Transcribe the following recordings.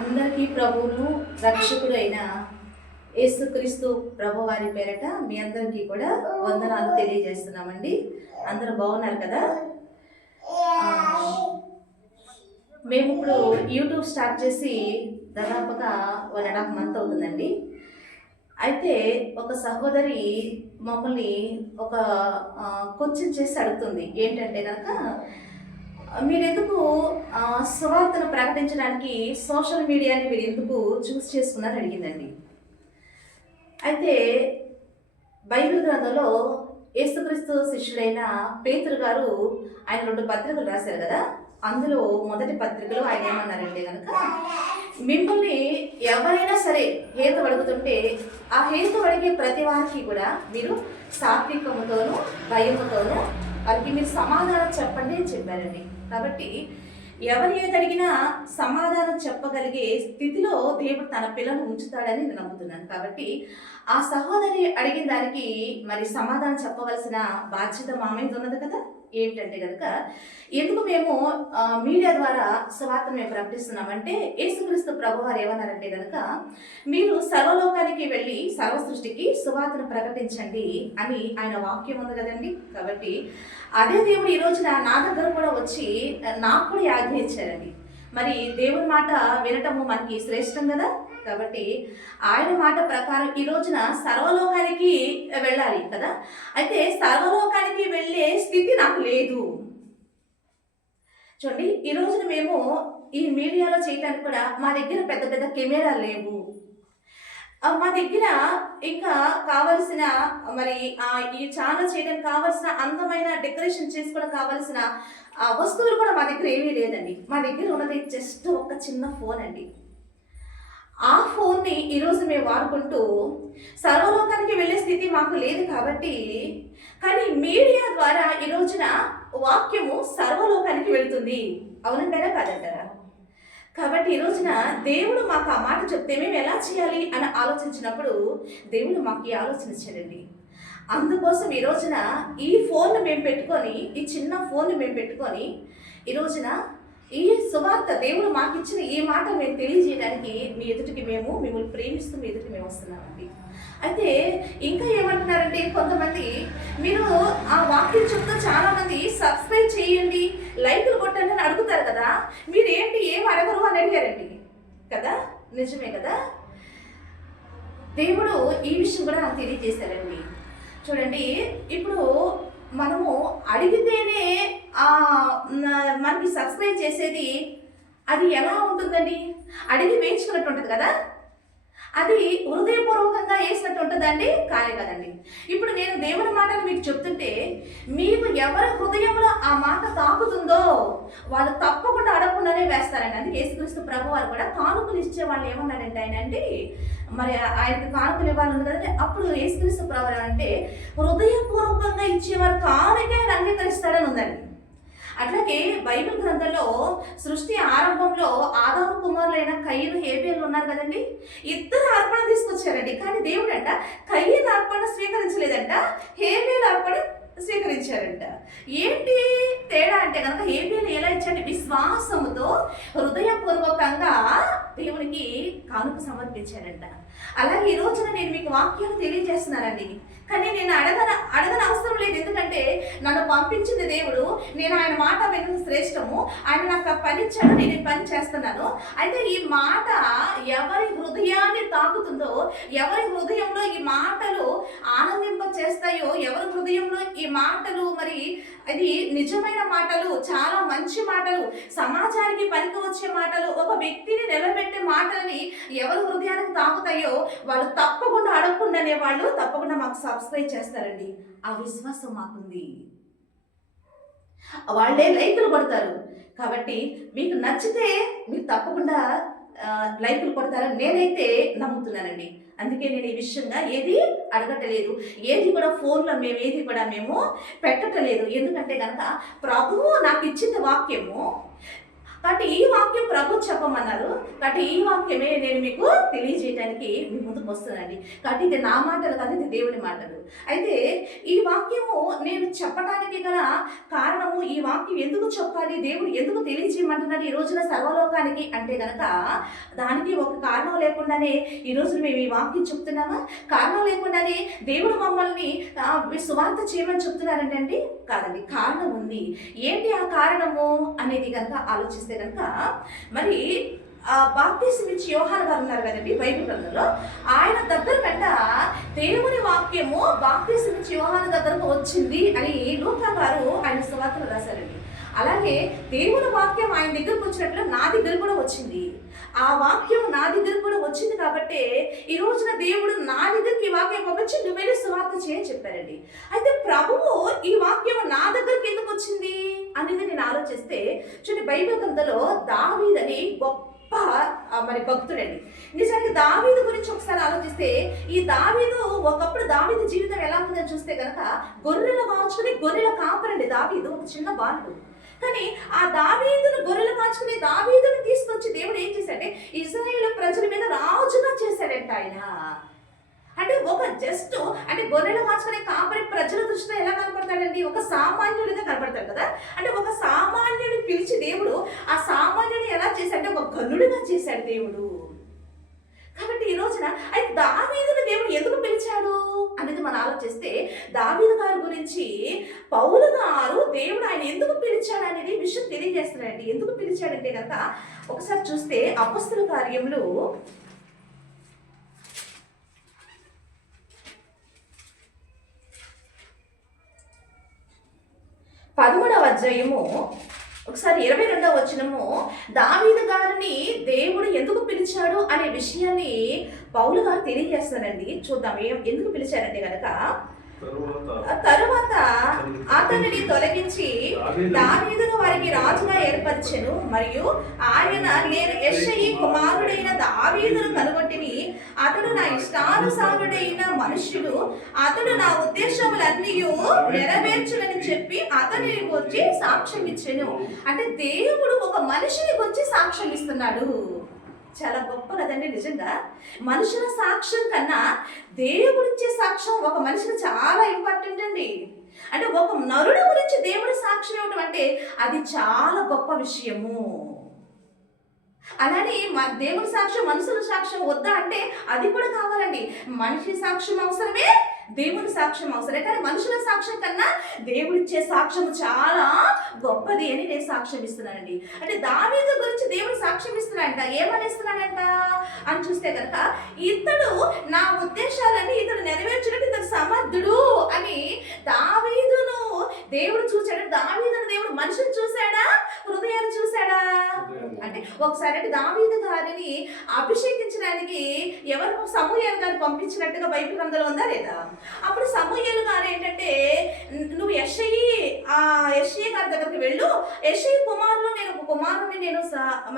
అందరికీ ప్రభువును రక్షకుడు అయిన యేసుక్రీస్తు ప్రభు వారి పేరట మీ అందరికీ కూడా వందనాలు తెలియజేస్తున్నామండి. అందరూ బాగున్నారు కదా? మేము ఇప్పుడు యూట్యూబ్ స్టార్ట్ చేసి దాదాపుగా 1.5 మంత్ అవుతుందండి. అయితే ఒక సహోదరి మమ్మల్ని ఒక క్వశ్చన్ చేసి అడుగుతుంది. ఏంటంటే కనుక మీరెందుకు సువార్తను ప్రకటించడానికి సోషల్ మీడియాని మీరు ఎందుకు చూస్ చేసుకున్నారని అడిగిందండి. అయితే బైబిల్ గ్రంథంలో యేసుక్రీస్తు శిష్యుడైన పేతురు గారు ఆయన 2 పత్రికలు రాశారు కదా. అందులో మొదటి పత్రికలో ఆయన ఏమన్నారంటే కనుక, మిమ్మల్ని ఎవరైనా సరే హేతు అడుగుతుంటే ఆ హేతు అడిగే ప్రతి వారికి కూడా మీరు సాత్వికముతోనూ భయముతోనూ వారికి మీరు సమాధానం చెప్పండి అని చెప్పారండి. కాబట్టి ఎవరు ఏది అడిగినా సమాధానం చెప్పగలిగే స్థితిలో దేవుడు తన పిల్లలను ఉంచుతాడని నేను నమ్ముతున్నాను. కాబట్టి ఆ సహోదరి అడిగిన దానికి మరి సమాధానం చెప్పవలసిన బాధ్యత మా మీద ఉన్నది కదా. ఏంటంటే కనుక ఎందుకు మేము మీడియా ద్వారా సువార్తను మేము ప్రకటిస్తున్నామంటే, యేసుక్రీస్తు ప్రభువారు ఏమన్నారంటే కనుక, మీరు సర్వలోకానికి వెళ్ళి సర్వ సృష్టికి సువార్తను ప్రకటించండి అని ఆయన వాక్యం ఉంది కదండి. కాబట్టి అదే దేవుడు ఈ రోజున నా దగ్గర కూడా వచ్చి నాకు కూడా ఆజ్ఞ ఇచ్చారండి. మరి దేవుని మాట వినటము మనకి శ్రేష్టం కదా. కాబట్టి ఆయన మాట ప్రకారం ఈ రోజున సర్వలోకానికి వెళ్ళాలి కదా. అయితే సర్వలోకానికి వెళ్ళే స్థితి నాకు లేదు. చూడండి, ఈ రోజున మేము ఈ మీడియాలో చేయడానికి కూడా మా దగ్గర పెద్ద పెద్ద కెమెరాలు లేవు. మా దగ్గర ఇంకా కావలసిన మరి ఈ ఛానల్ చేయడానికి కావాల్సిన అందమైన డెకరేషన్ చేసుకోవడం కావాల్సిన వస్తువులు కూడా మా దగ్గర ఏమీ లేదండి. మా దగ్గర ఉన్నది జస్ట్ ఒక చిన్న ఫోన్ అండి. ఆ ఫోన్ని ఈరోజు మేము వాడుకుంటూ సర్వలోకానికి వెళ్ళే స్థితి మాకు లేదు. కాబట్టి కానీ మీడియా ద్వారా ఈ రోజున వాక్యము సర్వలోకానికి వెళుతుంది. అవునంటారా కాదంటారా? కాబట్టి ఈ రోజున దేవుడు మాకు ఆ మాట చెప్తే మేము ఎలా చేయాలి అని ఆలోచించినప్పుడు దేవుడు మాకు ఈ ఆలోచన ఇచ్చాడండి. అందుకోసం ఈ రోజున ఈ ఫోన్ను మేము పెట్టుకొని, ఈ చిన్న ఫోన్ను మేము పెట్టుకొని ఈ రోజున ఈ సువార్త దేవుడు మాకు ఇచ్చిన ఈ మాట మేము తెలియజేయడానికి మీ ఎదుటికి మేము మిమ్మల్ని ప్రేమిస్తూ మీ ఎదుటికి మేము వస్తున్నామండి. అయితే ఇంకా ఏమంటున్నారంటే కొంతమంది, మీరు ఆ వాక్యం చెప్తూ చాలామంది సబ్స్క్రైబ్ చేయండి, లైకులు కొట్టండి అని అడుగుతారు కదా. మీరు ఏంటి ఏం అడగరు అని అడిగారండి కదా. నిజమే కదా. దేవుడు ఈ విషయం కూడా నాకు తెలియజేశారండి. చూడండి, ఇప్పుడు మనము అడిగితేనే మనకి సబ్స్క్రైబ్ చేసేది అది ఎలా ఉంటుందండి? అడిగి వేయించుకున్నట్టు ఉంటుంది కదా. అది హృదయపూర్వకంగా వేసినట్టు ఉంటుందండి? కానే కదండి. ఇప్పుడు నేను దేవుని మాటలు మీకు చెప్తుంటే మీకు ఎవరి హృదయంలో ఆ మాట తాకుతుందో వాళ్ళు తప్పకుండా అడగకుండానే వేస్తారండి. అందుకే యేసుక్రీస్తు ప్రభు వారు కూడా కానుకలు ఇచ్చే వాళ్ళు ఏమన్నారంటే ఆయన అండి, మరి ఆయనకు కానుకలు ఇవ్వాలని కదంటే అప్పుడు యేసుక్రీస్తు ప్రభు అంటే హృదయపూర్వకంగా ఇచ్చేవారు కానుకే ఆయన అంగీకరిస్తాడని ఉందండి. అట్లాగే బైబిల్ గ్రంథంలో సృష్టి ఆరంభంలో ఆదాము కుమారులైన కయ్యను హేబేలు ఉన్నారు కదండి. ఇద్దరు అర్పణ తీసుకొచ్చారండి. కానీ దేవుడు అంట కయ్యను అర్పణ స్వీకరించలేదంట, హేబేలు అర్పణ స్వీకరించారంట. ఏంటి తేడా అంటే కనుక హేబేలు ఎలా ఇచ్చాడు? విశ్వాసముతో హృదయపూర్వకంగా దేవునికి కానుక సమర్పించాడంట. అలాగే ఈ రోజున నేను మీకు వాక్యాలు తెలియజేస్తున్నానండి. కానీ నేను అడగని అవసరం లేదు. ఎందుకంటే నన్ను పంపించింది దేవుడు. నేను ఆయన మాట వినడం శ్రేష్టము. ఆయన నాకు పని ఇచ్చాడు, నేను ఈ పని చేస్తున్నాను. అయితే ఈ మాట ఎవరి హృదయాన్ని తాకుతుందో, ఎవరి హృదయంలో ఈ మాటలు ఆనందింప చేస్తాయో, ఎవరి హృదయంలో ఈ మాటలు మరి అది నిజమైన మాటలు, చాలా మంచి మాటలు, సమాజానికి పనికి వచ్చే మాటలు, ఒక వ్యక్తిని నిలబెట్టే మాటలని ఎవరి హృదయానికి తాకుతాయో వాళ్ళు తప్పకుండా అడగకుండానే వాళ్ళు తప్పకుండా మాకు సబ్స్క్రైబ్ చేస్తారండి. ఆ విశ్వాసం మాకుంది. వాళ్ళే లైకులు కొడతారు. కాబట్టి మీకు నచ్చితే మీరు తప్పకుండా లైకులు కొడతారని నేనైతే నమ్ముతున్నానండి. అందుకే నేను ఈ విషయంగా ఏది అడగటలేదు, ఏది కూడా ఫోన్లో ఏది కూడా మేము పెట్టటలేదు. ఎందుకంటే కనుక ప్రభువు నాకు ఇచ్చిన వాక్యము, కాబట్టి ఈ వాక్యం ప్రభు చెప్పమన్నారు. కాబట్టి ఈ వాక్యమే నేను మీకు తెలియజేయడానికి మీ ముందుకు వస్తున్నానండి. కాబట్టి ఇది నా మాటలు కాదు, ఇది దేవుని మాటలు. అయితే ఈ వాక్యము నేను చెప్పడానికి గల కారణము, ఈ వాక్యం ఎందుకు చెప్పాలి, దేవుడు ఎందుకు తెలియజేయమంటున్నాడు ఈ రోజున సర్వలోకానికి అంటే గనక దానికి ఒక కారణం లేకుండానే ఈ రోజు మేము ఈ వాక్యం చెప్తున్నామా? కారణం లేకుండానే దేవుడు మమ్మల్ని సువార్త చేయమని చెప్తున్నారంటే అండి కాదండి, కారణం ఉంది. ఏంటి ఆ కారణము అనేది కనుక ఆలోచిస్తే కనుక మరి బాప్తిసం ఇచ్చి యోహాను గారు ఉన్నారు కదండి బైబిల్ గ్రంథంలో, ఆయన దగ్గర కంట దేవుని వాక్యము బాప్తిసం ఇచ్చి యోహాను దగ్గరకు వచ్చింది అని లూకా గారు ఆయన సువార్తలో రాశారండి. అలాగే దేవుని వాక్యం ఆయన దగ్గరకు వచ్చినట్లు నా దగ్గర కూడా వచ్చింది. ఆ వాక్యం నా దగ్గర కూడా వచ్చింది కాబట్టి ఈ రోజున దేవుడు నా దగ్గరికి ఈ వాక్యం పంపించి నువ్వు వెళ్ళి సువార్త చేయని చెప్పారండి. అయితే ప్రభువు ఈ వాక్యం నా దగ్గరికి ఎందుకు వచ్చింది అనేది నేను ఆలోచిస్తే చూడండి, బైబిల్ గ్రంథంలో దావీదని గొప్ప మరి భక్తుడండి. నిజానికి దావీదు గురించి ఒకసారి ఆలోచిస్తే, ఈ దావీదు ఒకప్పుడు దావీదు జీవితం ఎలా ఉందని చూస్తే కనుక గొర్రెలు కాచుకుని గొర్రెల కాపరండి దావీదు, ఒక చిన్న బాలుడు. కానీ ఆ దావీదును గొర్రెలు కాచుకుని దావీదును తీసుకొచ్చి దేవుడు ఏం చేశాడంటే ఇశ్రాయేలు ప్రజల మీద రాజుగా చేశాడంట ఆయన. అంటే ఒక జస్ట్ అంటే గొర్రెలు కాచుకునే కాపరి ప్రజల దృష్టిలో ఎలా కనపడతాడండి? ఒక సామాన్యుడిగా కనపడతాడు కదా. అంటే ఒక సామాన్యుడిని పిలిచి దేవుడు ఆ సామాన్యుడిని ఎలా చేశాడంటే ఒక గనుడిగా చేశాడు దేవుడు. కాబట్టి ఈ రోజున అయితే దావీదును దేవుడు ఎందుకు పిలిచాడు అనేది మనం ఆలోచిస్తే, దావీదు గారి గురించి పౌలు గారు దేవుడు ఆయన ఎందుకు పిలిచాడు అనేది విషయం తెలియజేస్తున్నాడండి. ఎందుకు పిలిచాడంటే కనుక ఒకసారి చూస్తే అపొస్తలుల కార్యములు 13వ అధ్యాయము ఒకసారి 22వ వచనము, దావీదు గారిని దేవుడు ఎందుకు పిలిచాడు అనే విషయాన్ని పౌలు గారు తెలియజేస్తానండి. చూద్దాం ఎందుకు పిలిచారంటే కనుక, తరువాత అతనిని తొలగించి దావీదును వారికి రాజుగా ఏర్పరిచెను. మరియు ఆయన నేను యెష్షయి కుమారుడైన దావీదును కనుగొంటిని, అతడు నా ఇష్టానుసారుడైన మనుష్యుడు, అతడు నా ఉద్దేశములన్నీ నెరవేర్చునని చెప్పి అతని గురించి సాక్ష్యం ఇచ్చెను. అంటే దేవుడు ఒక మనిషిని గురించి సాక్ష్యం ఇస్తున్నాడు. చాలా గొప్ప కదండి. నిజంగా మనుషుల సాక్ష్యం కన్నా దేవుడిచ్చే సాక్ష్యం ఒక మనిషికి చాలా ఇంపార్టెంట్ అండి. అంటే ఒక నరుడు గురించి దేవుడి సాక్ష్యం ఇవ్వటం అంటే అది చాలా గొప్ప విషయము. అలానే దేవుడి సాక్ష్యం మనుషుల సాక్ష్యం వద్దా అంటే అది కూడా కావాలండి. మనిషి సాక్ష్యం అవసరమే, దేవుడి సాక్ష్యం అవసరమే. కానీ మనుషుల సాక్ష్యం కన్నా దేవుడిచ్చే సాక్ష్యం చాలా గొప్పది అని నేను సాక్ష్యం ఇస్తున్నానండి. అంటే దావీదు గురించి దేవుడు సాక్ష్యం ఇస్తున్నాడంట. ఏమని ఇస్తున్నాడంట అని చూస్తే కనుక, ఇతడు నా ఉద్దేశాలని ఇతడు నెరవేర్చినట్టు ఇతడు సమర్థుడు అని దావీదును దేవుడు చూశాడు. దావీదును దేవుడు మనిషిని చూశాడా, హృదయాన్ని చూశాడా అంటే ఒకసారి దావీదు గారిని అభిషేకించడానికి ఎవరు సమూయేలు గారిని పంపించినట్టుగా బైబిల్ గ్రంథంలో ఉందా లేదా? అప్పుడు సమూయేలు గారు ఏంటంటే, నువ్వు యెష్షయి గారి దగ్గరికి వెళ్ళు, యెష్షయి కుమారులు నేను ఒక కుమారుని నేను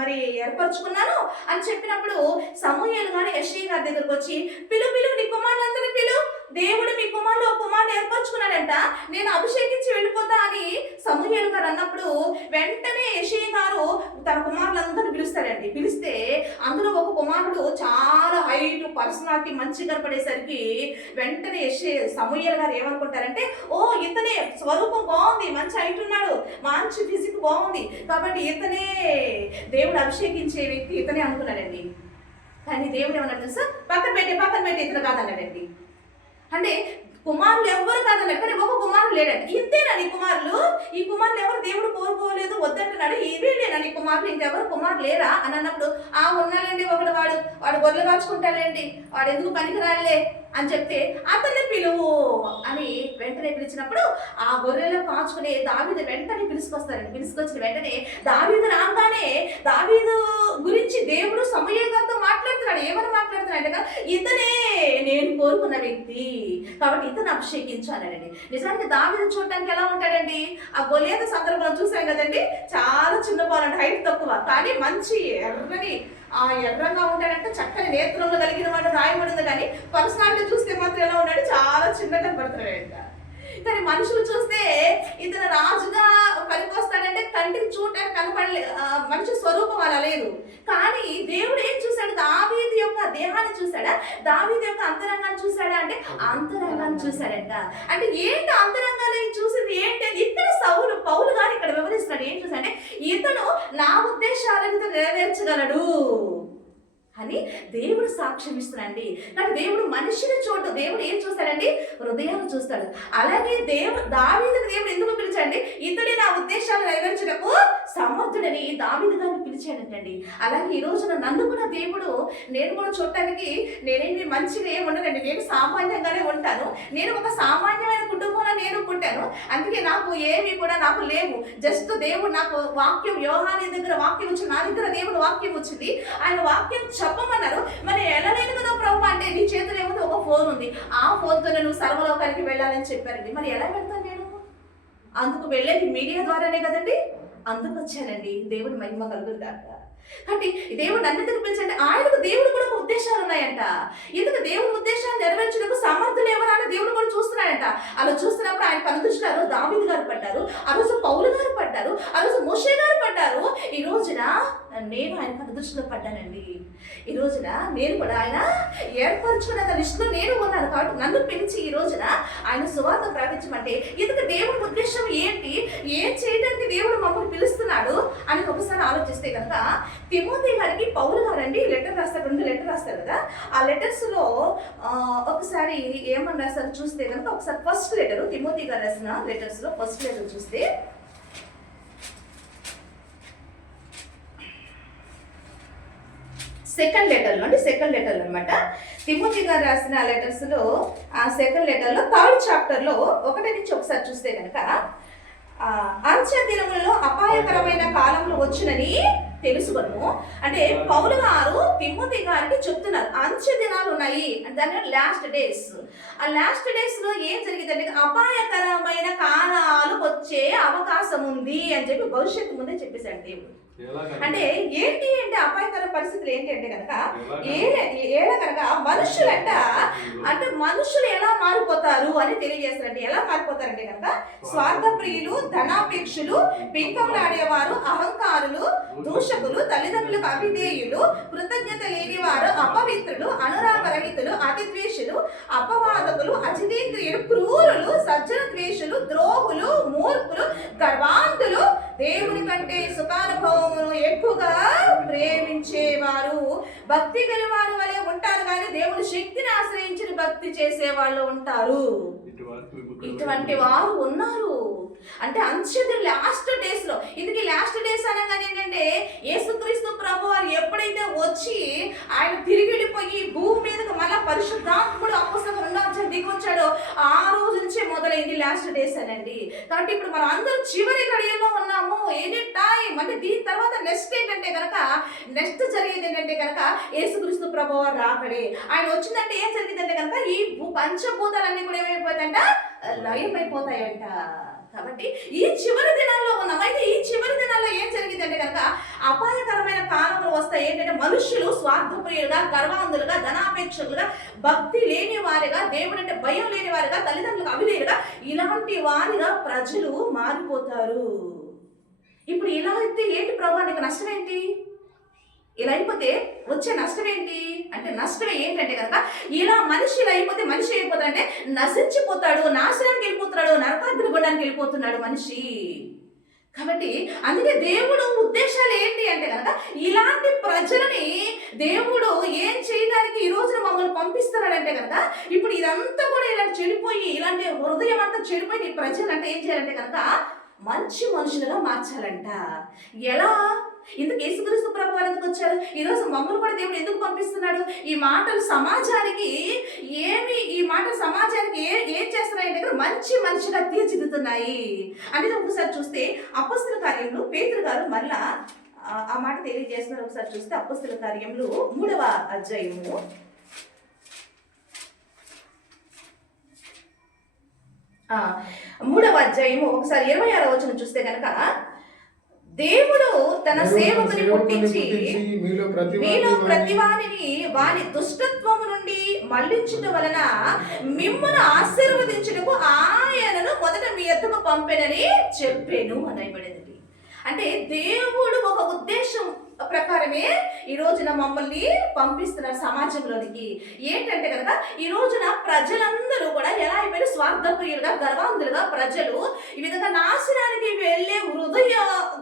మరి ఏర్పరచుకున్నాను అని చెప్పినప్పుడు సమూయేలు గారు యెష్షయి గారి దగ్గరకు వచ్చి పిలువు నీ కుమారులందరినీ పిలువు, దేవుడు మీ కుమారులు ఒక కుమారుని ఏర్పరచుకున్నాడంట, నేను అభిషేకించి వెళ్ళిపోతా అని సమూయేలు గారు అన్నప్పుడు వెంటనే యెష్షయి గారు తన కుమారులందరినీ పిలుస్తాడండి. పిలిస్తే అందులో ఒక కుమారుడు చాలా హైట్ పర్సనాలిటీ మంచి కనపడేసరికి వెంటనే సమూయేలు గారు ఏమనుకుంటారంటే, ఓ ఇతనే స్వరూపం బాగుంది, మంచి హైట్ ఉన్నాడు, మంచి ఫిజిక్ బాగుంది, కాబట్టి ఇతనే దేవుడు అభిషేకించే వ్యక్తి ఇతనే అనుకున్నాడండి. కానీ దేవుడు ఏమన్నాడు తెలుసా? పక్కన పెట్టి ఇతను కాదన్నాడండి. అంటే కుమారులు ఎవరు కాదన్నారు, కానీ ఒక కుమారుడు లేడండి. ఇంతేనా నీ కుమారులు? ఈ కుమారులు ఎవరు దేవుడు కోరుకోలేదు వద్దంటున్నాడు, వీళ్ళేనా నీ కుమారులు, ఇంకెవరు కుమారులు లేరా అని అన్నప్పుడు, ఉన్నాడండి ఒకడు, వాడు గొర్రెలు కాచుకుంటాడండి, వాడు ఎందుకు పనికిరాలే అని చెప్తే అతన్ని పిలువు అని వెంటనే పిలిచినప్పుడు ఆ గొర్రెలు కాచుకునే దావీదు వెంటనే పిలుచుకొస్తారండి. పిలుచుకొచ్చిన వెంటనే దావీదు రాగానే దావీదు గురించి దేవుడు సమూయేలు గారితో మాట్లాడుతున్నాడు. ఏమని మాట్లాడుతున్నాడు? ఇతనే నేను కోరుకున్న వ్యక్తి, కాబట్టి ఇతను అభిషేకించానండి. నిజానికి దావీదు చూడటానికి ఎలా ఉంటాడండి? ఆ గొలియాతు సందర్భంలో చూసాం కదండి, చాలా చిన్న బాలంటే, హైట్ తక్కువ, కానీ మంచి ఎర్రగా ఉంటాడంటే, చక్కని నేత్రంలో కలిగిన వాడు రాయబడింది. కానీ పర్సనాలిటీ చూస్తే మాత్రం ఎలా ఉన్నాడు? చాలా చిన్నగా కనపడుతున్నాడంట. కానీ మనుషులు చూస్తే ఇతను రాజుగా పనికొస్తాడంటే కంటికి చూడటానికి కనపడలే, మనిషి స్వరూపం అలా లేదు. కానీ దేవుడు ఏం చూశాడు? దావీదు యొక్క దేహాన్ని చూశాడా, దావీదు యొక్క అంతరంగాన్ని చూశాడా అంటే అంతరంగాన్ని చూశాడంట. అంటే ఏంటి అంతరంగాన్ని చూసింది ఏంటి? ఇక్కడ పౌలు గారు ఇక్కడ వివరిస్తున్నాడు. ఏం చూసాడంటే ఇతను నా ఉద్దేశాలను నెరవేర్చగలడు అని దేవుడు సాక్ష్యం ఇస్తున్నాడండి. కానీ దేవుడు మనిషిని చూడు, దేవుడు ఏం చూస్తాడండి? హృదయాన్ని చూస్తాడు. అలాగే దావీదుని దేవుడు ఎందుకు పిలిచాడండి? ఇతడే నా ఉద్దేశాలు నెరవేర్చడకు సమర్థుడని దావీదు గారిని పిలిచాడంటండి. అలాగే ఈ రోజున నన్ను కూడా దేవుడు, నేను కూడా చూడటానికి నేనేమి మంచిగా ఏమి ఉండనండి, నేను సామాన్యంగానే ఉంటాను. నేను ఒక సామాన్యమైన కుటుంబంలో నేను పుట్టాను. అందుకే నాకు ఏమి కూడా నాకు లేవు. జస్ట్ దేవుడు నాకు వాక్యం, యోహాను దగ్గర వాక్యం వచ్చింది, నా దగ్గర దేవుడు వాక్యం వచ్చింది, ఆయన వాక్యం చెప్పమన్నారు. మరి వెళ్ళలేను కదా ప్రభు అంటే, నీ చేతిలో ఏముంది? ఒక ఫోన్ ఉంది, ఆ ఫోన్తో నువ్వు సర్వలోకానికి వెళ్ళాలని చెప్పారండి. మరి ఎలా వెళ్తాను నేను? అందుకు వెళ్ళేది మీడియా ద్వారానే కదండి. అందుకు వచ్చానండి. దేవుడి మహిమ కలుగుతాక. కాబట్టి దేవుడు అన్నింటికి పిలిచండి. ఆయనకు దేవుడు కూడా ఒక ఉద్దేశాలు ఉన్నాయంట. ఎందుకు దేవుడి ఉద్దేశాలు నెరవేర్చడానికి సమర్థులు ఎవరు అని దేవుడు కూడా చూస్తున్నాడంట. అలా చూస్తున్నప్పుడు ఆయన కనుదృష్టిలో దావీదు గారు పడ్డారు, ఆ రోజు పౌలు గారు పడ్డారు, ఆ రోజు మోషే గారు పడ్డారు. ఈ రోజున నేను ఆయన కనుదృష్టిలో పడ్డానండి. ఈ రోజున నేను కూడా ఆయన ఏర్పరచుకున్న లిస్టులో నేను ఉన్నాను. కాబట్టి నన్ను పిలిచి ఈ రోజున ఆయన సువార్త ప్రకటించమంటే ఎందుకు దేవుడి ఉద్దేశం ఏంటి, ఏం చేయడానికి దేవుడు మమ్మల్ని పిలుస్తున్నాడు అని ఒకసారి ఆలోచిస్తే కనుక, తిమోతి గారికి పౌలు గారండి లెటర్ రాస్తారు, 2 లెటర్ రాస్తారు కదా. ఆ లెటర్స్లో ఒకసారి ఏమని రాస్తారు చూస్తే కనుక, ఒకసారి ఫస్ట్ లెటర్ తిమోతి గారు రాసిన లెటర్స్లో ఫస్ట్ లెటర్ చూస్తే సెకండ్ లెటర్లో అనమాట. తిమోతి గారు రాసిన లెటర్స్లో ఆ సెకండ్ లెటర్లో 3rd చాప్టర్లో 1 నుంచి ఒకసారి చూస్తే కనుక, అంత్య దినములలో అపాయకరమైన కాలంలో వచ్చునని తెలుసుకొను అంటే పౌలు గారు తిమోతి గారికి చెప్తున్నారు. అంత్య దినాలు ఉన్నాయి, దాని లాస్ట్ డేస్. ఆ లాస్ట్ డేస్ లో ఏం జరిగిందంటే అపాయకరమైన కాలాలు వచ్చే అవకాశం ఉంది అని చెప్పి భవిష్యత్తు ముందే చెప్పేశాడు దేవుడు. అంటే ఏంటి అంటే అపాయకర పరిస్థితులు ఏంటి అంటే కనుక కనుక మనుషులంట, అంటే మనుషులు ఎలా మారిపోతారు అని తెలియజేస్తారంటే, ఎలా మారిపోతారంటే కనుక స్వార్థప్రియులు, ధనాపేక్షులు, పెంకంలాడేవారు, అహంకారులు, దూషకులు, తల్లిదండ్రులకు అవిధేయులు, కృతజ్ఞత లేనివారు, అపవిత్రులు, అనురాగరహితులు, అతిద్వేషులు, అపవాదకులు, అజితేంద్రియులు, క్రూరులు, సజ్జన ద్వేషులు, ద్రోహులు, మూర్ఖులు, గర్వాంతులు, దేవుని కంటే సుఖానుభవమును ఎక్కువగా ప్రేమించేవారు, భక్తి గలవారు వలె ఉంటారు కానీ దేవుని శక్తిని ఆశ్రయించిన భక్తి చేసే వాళ్ళు ఉంటారు. ఇటువంటి వారు ఉన్నారు. అంటే అంత్యది లాస్ట్ డేస్ లో. ఇది లాస్ట్ డేస్ అనగానే ఏంటంటే యేసుక్రీస్తు ప్రభు వారు ఎప్పుడైతే వచ్చి ఆయన తిరిగి వెళ్ళిపోయి భూమి మీదకి మళ్ళా పరిశుద్ధాత్ముడు అపొస్తలుల 2వ అధ్యాయం దిగి వచ్చాడో ఆ రోజు నుంచే మొదలైంది లాస్ట్ డేస్ అనండి. కాబట్టి ఇప్పుడు మనం అందరం చివరి గడియలో ఉన్నాము. ఎనీ టైం అంటే దీని తర్వాత నెక్స్ట్ ఏంటంటే కనుక, నెక్స్ట్ జరిగేది ఏంటంటే కనుక యేసుక్రీస్తు ప్రభు వారు రాకడే. ఆయన వచ్చిందంటే ఏం జరిగిందంటే కనుక ఈ పంచభూతాలన్నీ కూడా ఏమైపోతాయంట, లయమైపోతాయంట. కాబట్టి ఈ చివరి దినాల్లో ఉన్నాం. అయితే ఈ చివరి దినాల్లో ఏం జరిగిందంటే కనుక అపాయకరమైన కాలంలో వస్తాయి. ఏంటంటే మనుషులు స్వార్థప్రియులుగా, గర్వాంధులుగా, ధనాపేక్షకులుగా, భక్తి లేని వారిగా, దేవుడు అంటే భయం లేని వారిగా, తల్లిదండ్రులకు అవిధేయులుగా, ఇలాంటి వారిగా ప్రజలు మారిపోతారు. ఇప్పుడు ఇలా అయితే ఏంటి ప్రభు, నీకు నష్టం ఏంటి? ఇలా అయిపోతే వచ్చే నష్టం ఏంటి అంటే, నష్టమే ఏంటంటే కనుక ఇలా మనిషి ఇలా అయిపోతే మనిషి అయిపోతాడంటే నశించిపోతాడు, నాశనానికి వెళ్ళిపోతున్నాడు, నరకాగ్ని గుండానికి వెళ్ళిపోతున్నాడు మనిషి. కాబట్టి అందుకే దేవుడు ఉద్దేశాలు ఏంటి అంటే కనుక ఇలాంటి ప్రజలని దేవుడు ఏం చేయడానికి ఈ రోజున మమ్మల్ని పంపిస్తున్నాడంటే కనుక, ఇప్పుడు ఇదంతా కూడా ఇలా చెడిపోయి, ఇలాంటి హృదయం అంతా చెడిపోయి ఈ ప్రజలు అంటే ఏం చేయాలంటే కనుక మంచి మనుషులుగా మార్చాలంట. ఎలా? ఇందుకు యేసుక్రీస్తు ప్రభు వారు ఎందుకు వచ్చారు? ఈరోజు మమ్మల్ని కూడా దేవుడు ఎందుకు పంపిస్తున్నాడు? ఈ మాటలు సమాజానికి ఏం చేస్తున్నాయి? మంచి మనిషిగా తీర్చిదిద్దుతున్నాయి అనేది ఒకసారి చూస్తే అపొస్తలుల కార్యములు పేతురు గారు మళ్ళా ఆ మాట తెలియజేస్తున్నారు. ఒకసారి చూస్తే అపొస్తలుల కార్యములు 3వ అధ్యాయము 3వ అధ్యాయము ఒకసారి 26వ వచనం చూస్తే కనుక, దేవుడు తన సేవకుని పుట్టించి మీలో ప్రతి వానిని వాని దుష్టత్వము నుండి మళ్లించుట వలన మిమ్మల్ని ఆశీర్వదించుటకు ఆయనను మొదట మీ యొద్దకు పంపెనని చెప్పాను అని అయిపోయింది. అంటే దేవుడు ఒక ఉద్దేశం ప్రకారమే ఈ రోజున మమ్మల్ని పంపిస్తున్నారు సమాజంలోనికి. ఏంటంటే కనుక ఈ రోజున ప్రజలందరూ కూడా ఎలా అయిపోయారు, స్వార్థప్రియులుగా, గర్వాంధులుగా ప్రజలు ఈ విధంగా నాశనానికి వెళ్ళే హృదయ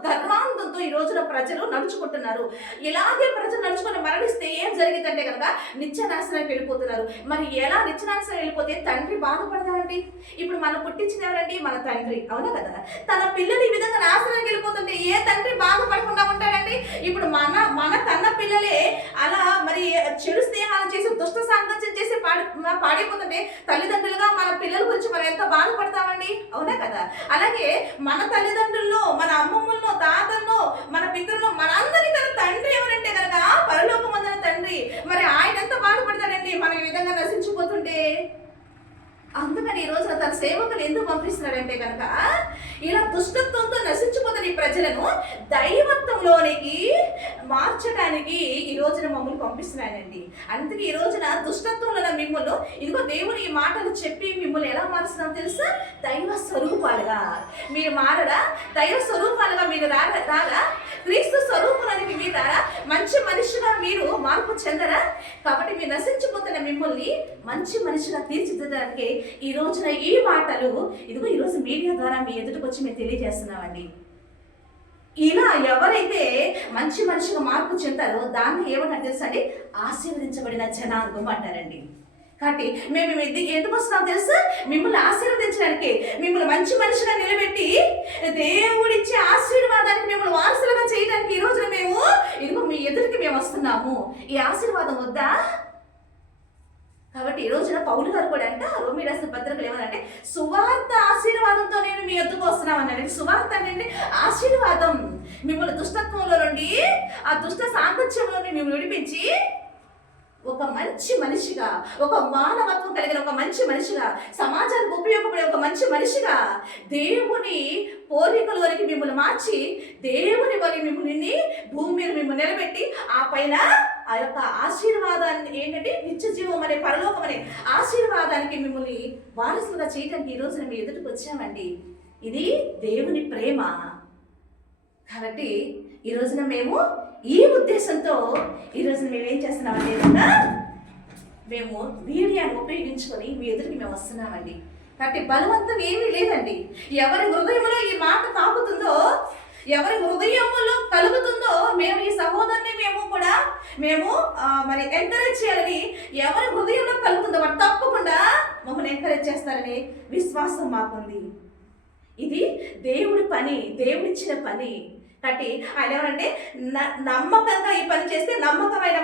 గర్వాంధంతో ఈ రోజున ప్రజలు నడుచుకుంటున్నారు. ఇలాగే ప్రజలు నడుచుకొని మరణిస్తే ఏం జరిగిందంటే కనుక నిత్య నాశనానికి వెళ్ళిపోతున్నారు. మరి ఎలా నిత్య నాశనం వెళ్ళిపోతే తండ్రి బాధపడతారండి? ఇప్పుడు మనం పుట్టించిన ఎవరండి? మన తండ్రి, అవునా కదా? తన పిల్లలు ఈ విధంగా నాశనానికి వెళ్ళిపోతుంటే ఏ తండ్రి బాధపడకుండా ఉంటాడండి? ఇప్పుడు మన కన్న పిల్లలే అలా మరి చెడు స్నేహాలు చేసి దుష్ట సాంగత్యం చేసి పాడైపోతుంటే తల్లిదండ్రులుగా మన పిల్లల గురించి మనం ఎంత బాధపడతామండి, అవునా కదా? అలాగే మన తల్లిదండ్రుల్లో, మన అమ్మమ్మల్లో, తాతల్లో, మన పితరుల్లో, మన అందరి కన్నా తండ్రి ఎవరంటే కనుక పరలోకమందున తండ్రి. మరి ఆయన ఎంత బాధపడతాడండి మనం ఈ విధంగా నశించిపోతుంటే? అందుకని ఈ రోజున తన సేవకులు ఎందుకు పంపిస్తున్నాడంటే కనుక ఇలా దుష్టత్వంతో నశించిపోతున్న ఈ ప్రజలను దైవత్వంలోనికి మార్చడానికి ఈ రోజున మమ్మల్ని పంపిస్తున్నాడండి. అందుకే ఈ రోజున దుష్టత్వంలో మిమ్మల్ని ఇదిగో దేవుని ఈ మాటలు చెప్పి మిమ్మల్ని ఎలా మారుస్తున్నాం తెలుసా? దైవ స్వరూపాలుగా మీరు మారరా? దైవ స్వరూపాలుగా మీరు రారా? క్రీస్తు స్వరూపానికి మీరు రారా? మంచి మనిషిగా మీరు మార్పు చెందరా? కాబట్టి మీరు నశించిపోతున్న మిమ్మల్ని మంచి మనిషిగా తీర్చిదిద్దడానికి ఈ రోజున ఈ మాటలు ఇదిగో ఈరోజు మీడియా ద్వారా మీ ఎదుటికి వచ్చి మేము తెలియజేస్తున్నామండి. ఇలా ఎవరైతే మంచి మనిషిగా మార్పు చెందారో దాన్ని ఏమన్నా తెలుసా అండి? ఆశీర్వదించబడిన జనాంగం అంటారండి. కాబట్టి మేము ఎందుకు వస్తున్నాం తెలుసా? మిమ్మల్ని ఆశీర్వదించడానికి, మిమ్మల్ని మంచి మనిషిగా నిలబెట్టి దేవుడిచ్చే ఆశీర్వాదానికి మిమ్మల్ని వారసులుగా చేయడానికి ఈ రోజున మేము ఇదిగో మీ ఎదుటికి మేము వస్తున్నాము. ఈ ఆశీర్వాదం వద్దా? కాబట్టి ఈ రోజున పౌలు గారు కూడా అంట రోమీ రాసిన పత్రికలు ఏమనంటే సువార్త ఆశీర్వాదంతో నేను మీ ఎద్దుకు వస్తున్నామన్నాడు. సువార్త అంటే ఆశీర్వాదం. మిమ్మల్ని దుష్టత్వంలో నుండి, ఆ దుష్ట సాంగత్యంలో నుండి మిమ్మల్ని విడిపించి ఒక మంచి మనిషిగా, ఒక మానవత్వం కలిగిన ఒక మంచి మనిషిగా, సమాజానికి ఉపయోగపడే ఒక మంచి మనిషిగా, దేవుని పోలికలోనికి మిమ్మల్ని మార్చి దేవుని వల్ల మిమ్మల్ని భూమి మీద మిమ్మల్ని నిలబెట్టి ఆ పైన ఆ యొక్క ఆశీర్వాదాన్ని ఏంటంటే నిత్య జీవం అనే పరలోకం అనే ఆశీర్వాదానికి మిమ్మల్ని వారసులుగా చేయడానికి ఈ రోజున మీ ఎదుటికి వచ్చామండి. ఇది దేవుని ప్రేమ. కాబట్టి ఈ రోజున మేము ఈ ఉద్దేశంతో ఈ రోజున మేము ఏం చేస్తున్నామంటే మేము మీడియాను ఉపయోగించుకొని మీ ఎదురికి మేము వస్తున్నామండి. కాబట్టి బలవంతం ఏమీ లేదండి. ఎవరి హృదయంలో ఈ మాట తాకుతుందో, ఎవరి హృదయంలో కలుగుతుందో మేము ఈ సహోదరుని మేము మరి ఎంకరేజ్ చేయాలని, ఎవరి హృదయంలో కలుగుతుందో వారు తప్పకుండా మమ్మల్ని ఎంకరేజ్ చేస్తారని విశ్వాసం మాకుంది. ఇది దేవుడి పని, దేవుడిచ్చిన పని. కాబట్టి ఆయన ఏమంటే నమ్మకంగా ఈ పని చేస్తే నమ్మకమైన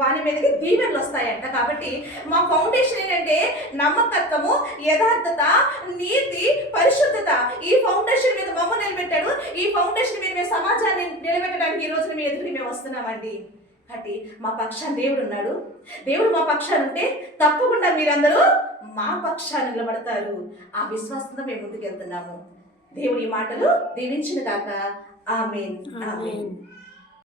వాని మీదకి దీవెనలు వస్తాయంట. కాబట్టి మా ఫౌండేషన్ ఏంటంటే నమ్మకత్వము, యథార్థత, నీతి, పరిశుద్ధత. ఈ ఫౌండేషన్ మీద మమ్మల్ని నిలబెట్టాడు. ఈ ఫౌండేషన్ మీద మేము సమాజాన్ని నిలబెట్టడానికి ఈ రోజున మీ ఎదురుకి మేము వస్తున్నామండి. కాబట్టి మా పక్షాన్ని దేవుడు ఉన్నాడు. దేవుడు మా పక్షాన్ని ఉంటే తప్పకుండా మీరందరూ మా పక్షాన్ని నిలబడతారు. ఆ విశ్వాసంతో మేము ముందుకు వెళ్తున్నాము. దేవుడి మాటలు దీవించిన కాక ఆమేన్. ఆమేన్.